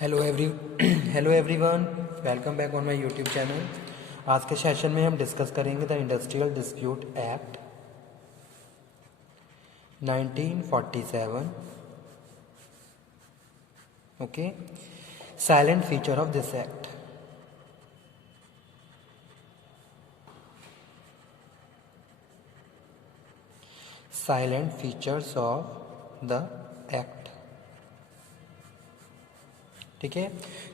Hello every hello everyone, welcome back on my YouTube channel. आज के session में हम डिस्कस करेंगे the industrial dispute act 1947। Okay, silent feature of this act. Salient features of the act. ठीक है,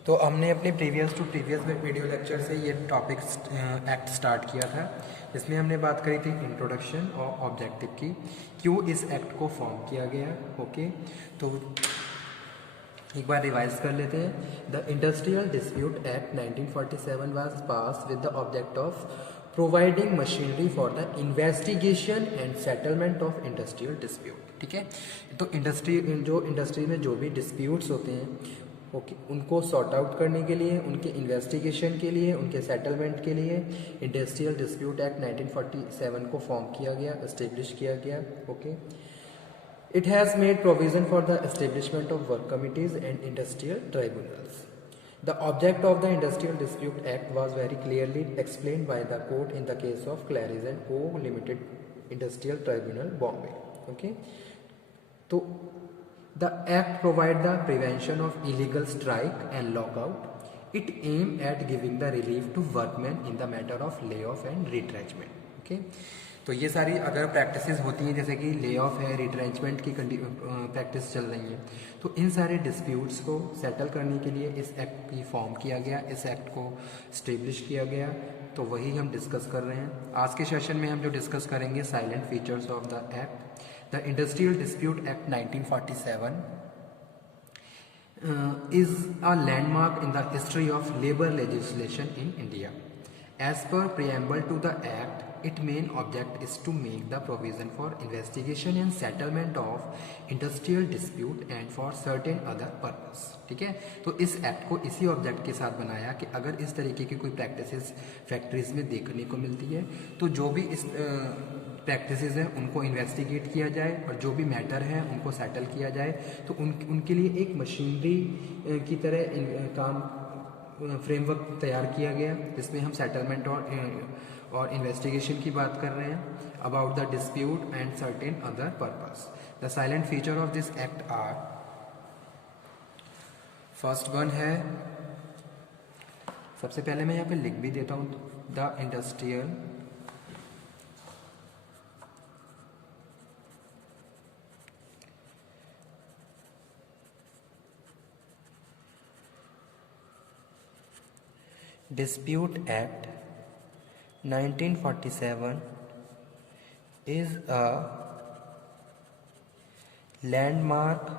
तो हमने अपने प्रीवियस वीडियो लेक्चर से ये टॉपिक एक्ट स्टार्ट किया था, जिसमें हमने बात करी थी इंट्रोडक्शन और ऑब्जेक्टिव की, क्यों इस एक्ट को फॉर्म किया गया। ओके, तो एक बार रिवाइज कर लेते हैं। The industrial dispute act 1947 was pass with the object of providing machinery for the investigation and settlement of industrial dispute. ठीक है, तो इंडस्ट्री में जो भी डिस्प्यूट्स होते हैं, ओके, उनको सॉर्ट आउट करने के लिए, उनके इन्वेस्टिगेशन के लिए, उनके सेटलमेंट के लिए इंडस्ट्रियल डिस्प्यूट एक्ट 1947 को फॉर्म किया गया, एस्टेब्लिश किया गया। Okay, it has made provision for the establishment of work committees and industrial tribunals. The object of the Industrial Dispute Act was very clearly explained by the court in the case of Claris and Co. Limited Industrial Tribunal, Bombay. Okay, तो the act provide the prevention of illegal strike and lockout. It aim at giving the relief to workmen in the matter of layoff and retrenchment. Okay, तो ये सारी अगर practices होती हैं, जैसे कि lay off है, रिट्रेंचमेंट की प्रैक्टिस चल रही है, तो इन सारे डिस्प्यूट्स को सेटल करने के लिए इस एक्ट की फॉर्म किया गया, इस एक्ट को स्टेब्लिश किया गया। तो वही हम डिस्कस कर रहे हैं आज के सेशन में। हम जो डिस्कस करेंगे salient features of the act. The industrial dispute act 1947 is a landmark in the history of labor legislation in India. As per preamble to the act, its main object is to make the provision for investigation and settlement of industrial dispute and for certain other purpose. ठीक है, तो इस act को इसी object के साथ बनाया कि अगर इस तरीके की कोई प्रैक्टिसेस फैक्ट्रीज में देखने को मिलती है, तो जो भी इस प्रैक्टिसेस हैं उनको इन्वेस्टिगेट किया जाए और जो भी मैटर है उनको सेटल किया जाए। तो उनके लिए एक मशीनरी की तरह काम फ्रेमवर्क तैयार किया गया, जिसमें हम सेटलमेंट और इन्वेस्टिगेशन की बात कर रहे हैं about the dispute and certain other purpose. The silent feature of this act are, first one है, सबसे पहले मैं यहाँ पे लिख भी देता हूँ, the industrial dispute act 1947 is a landmark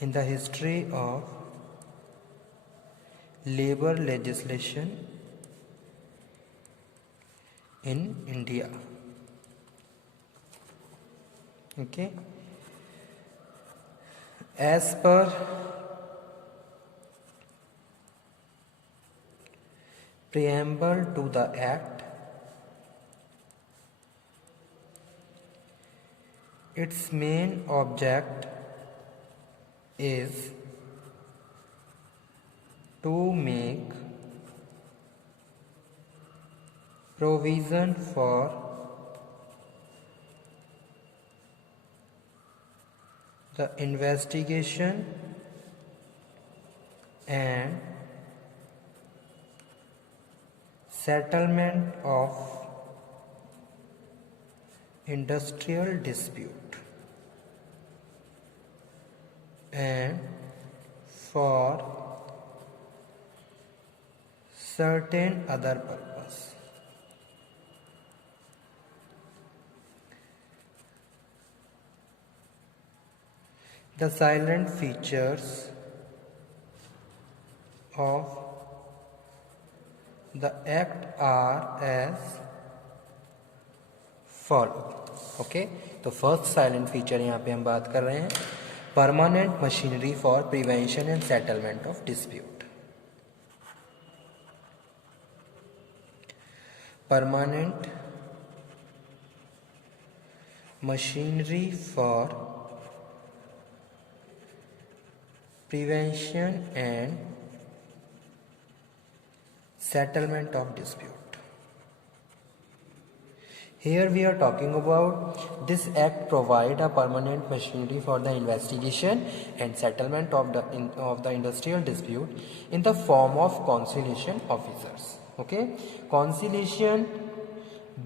in the history of labor legislation in India. Okay, as per preamble to the act, its main object is to make provision for the investigation and settlement of industrial dispute and for certain other purpose. The silent features of the act are as follow. Okay, तो first silent feature यहाँ पे हम बात कर रहे हैं, permanent machinery for prevention and settlement of dispute. Permanent machinery for prevention and settlement of dispute. Here we are talking about this act provide a permanent machinery for the investigation and settlement of the industrial dispute in the form of conciliation officers. Okay, conciliation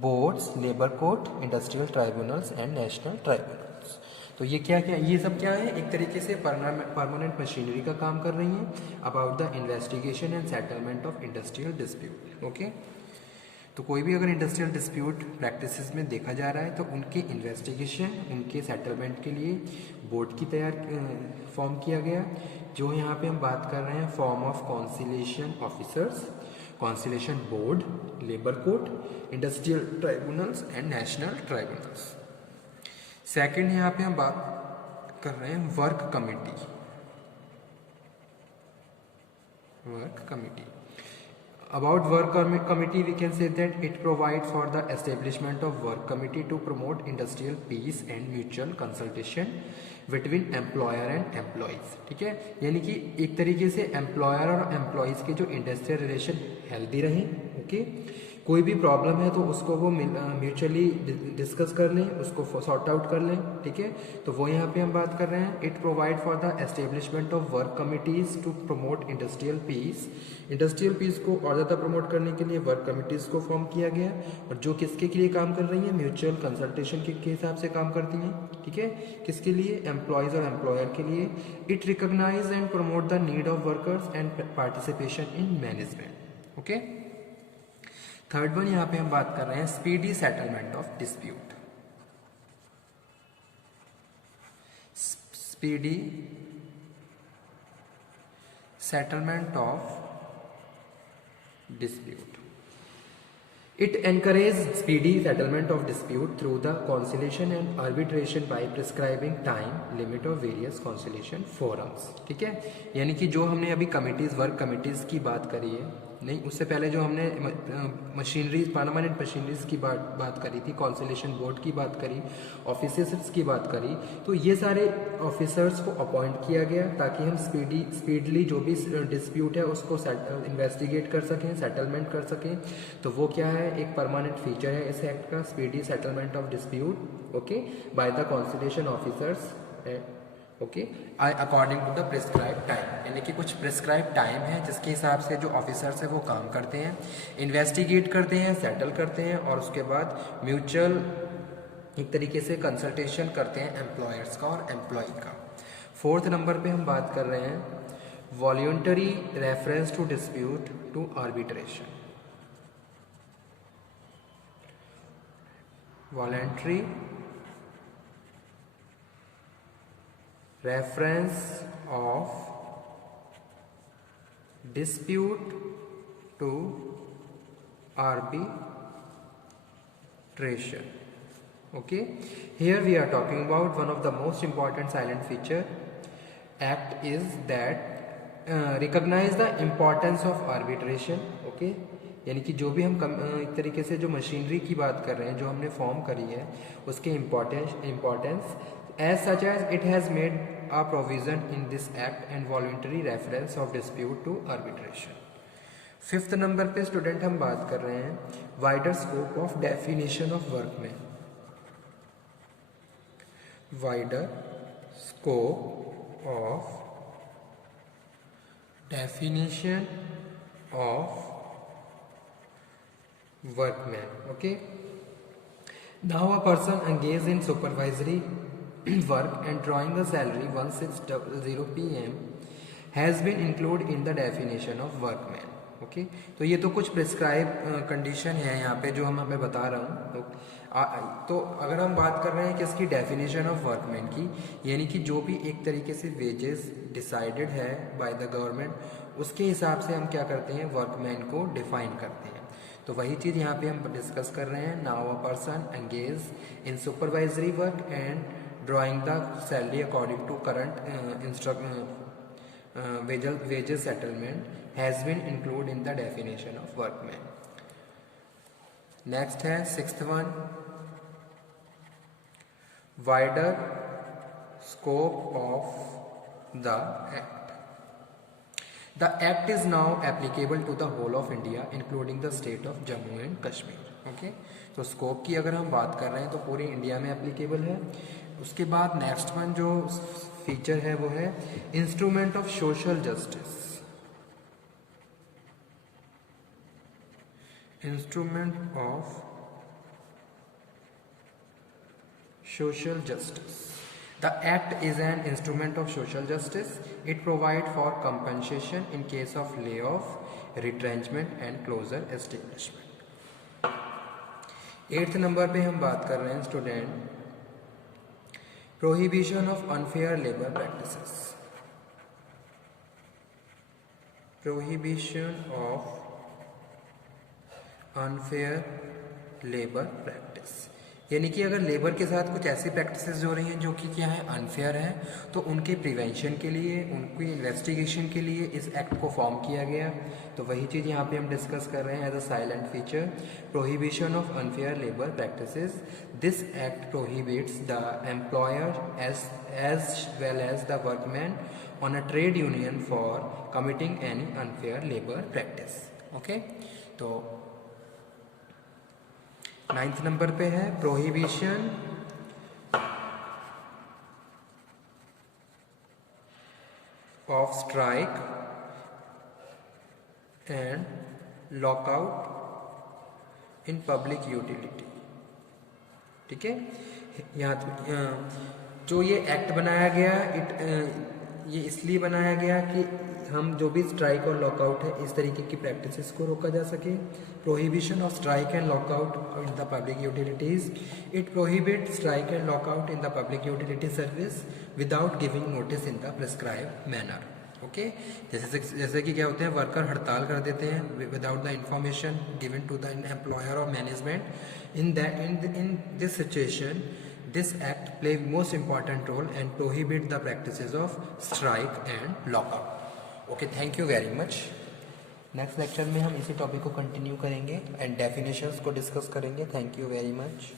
boards, labor court, industrial tribunals and national tribunals. तो ये क्या क्या ये सब क्या है, एक तरीके से परमानेंट मशीनरी का काम कर रही हैं about the investigation and settlement of industrial dispute. Okay, तो कोई भी अगर इंडस्ट्रियल डिस्प्यूट प्रैक्टिसेस में देखा जा रहा है तो उनके इन्वेस्टिगेशन, उनके सेटलमेंट के लिए बोर्ड की फॉर्म किया गया, जो यहाँ पे हम बात कर रहे हैं form of conciliation officers, conciliation board, labour court, industrial tribunals and national tribunals. Second यहाँ पे हम बात कर रहे हैं work committee. Work committee, about work committee we can say that it provides for the establishment of work committee to promote industrial peace and mutual consultation between employer and employees. ठीक है, यानी कि एक तरीके से एम्प्लॉयर और employees के जो इंडस्ट्रियल रिलेशन हेल्दी रहें. ओके, कोई भी प्रॉब्लम है तो उसको वो म्यूचुअली डिस्कस कर लें, उसको सॉर्ट आउट कर लें. ठीक है, तो वो यहाँ पे हम बात कर रहे हैं. It provide for the establishment of work committees to promote industrial peace. Industrial peace को और ज़्यादा प्रमोट करने के लिए वर्क कमिटीज़ को फॉर्म किया गया, और जो किसके लिए काम कर रही हैं, म्यूचुअल कंसल्टेशन के हिसाब से काम करती हैं. ठीक है, किसके लिए, एम्प्लॉयज़ और एम्प्लॉयर के लिए. It recognise and promote the need of workers and participation in management. Okay, third one यहाँ पे हम बात कर रहे हैं speedy settlement of dispute. Speedy settlement of dispute. It encourages speedy settlement of dispute through the conciliation and arbitration by prescribing time limit of various conciliation forums. ठीक है, यानी कि जो हमने अभी कमिटीज़, वर्क कमिटीज़ की बात करी है, नहीं उससे पहले जो हमने मशीनरीज, परमानेंट मशीनरीज की बात करी थी, कॉन्सिलेशन बोर्ड की बात करी, ऑफिसर्स की बात करी, तो ये सारे ऑफिसर्स को अपॉइंट किया गया ताकि हम स्पीडली जो भी डिस्प्यूट है उसको इन्वेस्टिगेट कर सकें, सेटलमेंट कर सकें. तो वो क्या है, एक परमानेंट फीचर है इस एक्ट का, speedy settlement of dispute. Okay, by the conciliation officers. Okay, according to the prescribe time, यानी कि कुछ प्रिस्क्राइब टाइम है जिसके हिसाब से जो ऑफिसर्स है वो काम करते हैं, इन्वेस्टिगेट करते हैं, सेटल करते हैं, और उसके बाद म्यूचुअल एक तरीके से कंसल्टेशन करते हैं एम्प्लॉयर्स का और एम्प्लॉय का. फोर्थ नंबर पे हम बात कर रहे हैं voluntary reference to dispute to arbitration. Voluntary reference of dispute to arbitration. Okay, here we are talking about one of the most important silent feature act is that recognize the importance of arbitration. Okay, यानी कि जो भी हम एक तरीके से जो machinery की बात कर रहे हैं, जो हमने फॉर्म करी है, उसके importance as such as it has made a provision in this act and voluntary reference of dispute to arbitration. Fifth number पे स्टूडेंट हम बात कर रहे हैं wider scope of definition of workman. Wider scope of definition of workman. Okay, now a person engaged in supervisory work and drawing the salary 1600 PM has been included in the definition of workman. Okay, तो ये तो कुछ prescribe condition है यहाँ पे जो मैं बता रहा हूँ. तो अगर हम बात कर रहे हैं किसकी, डेफिनेशन ऑफ वर्कमैन की, यानी कि जो भी एक तरीके से वेजेस डिसाइडेड है बाय द गवर्नमेंट, उसके हिसाब से हम क्या करते हैं, वर्कमैन को डिफाइन करते हैं. तो वही चीज़ यहाँ पे हम डिस्कस कर रहे हैं. Now a person engage in supervisory work and drawing the salary according to current wages settlement has been included in the definition of workman. Next है sixth one wider scope of the act. The act is now applicable to the whole of India, including the state of Jammu and Kashmir. Okay, तो scope की अगर हम बात कर रहे हैं तो पूरी इंडिया में एप्लीकेबल है. उसके बाद नेक्स्ट वन जो फीचर है वो है instrument of social justice. Instrument of social justice. The act is an instrument of social justice. It provides for compensation in case of layoff, retrenchment and closure establishment. 8th number पे हम बात कर रहे हैं student prohibition of unfair labour practices. Prohibition of unfair labour practice, यानी कि अगर labour के साथ कुछ ऐसी प्रैक्टिसेस हो रही हैं जो कि क्या है अनफेयर हैं, तो उनके प्रिवेंशन के लिए, उनकी इन्वेस्टिगेशन के लिए इस एक्ट को फॉर्म किया गया. तो वही चीज़ यहाँ पे हम डिस्कस कर रहे हैं as a silent feature, prohibition of unfair labour practices. This act prohibits the employer as well as the workman on a trade union for committing any unfair labour practice. Okay, तो 9th number पे है prohibition of strike and lockout in public utility. ठीक है, यहाँ जो ये act बनाया गया ये इसलिए बनाया गया कि हम जो भी स्ट्राइक और लॉकआउट है इस तरीके की प्रैक्टिसेस को रोका जा सके. Prohibition of strike and lockout in the public utilities. It prohibit strike and lockout in the public utility service without giving notice in the prescribe manner. Okay, जैसे कि क्या होते हैं, वर्कर हड़ताल कर देते हैं without the information given to the employer और management. In this situation this act play most important role and prohibit the practices of strike and lockout. Okay, thank you very much. Next lecture में हम इसी topic को continue करेंगे and definitions को discuss करेंगे. Thank you very much.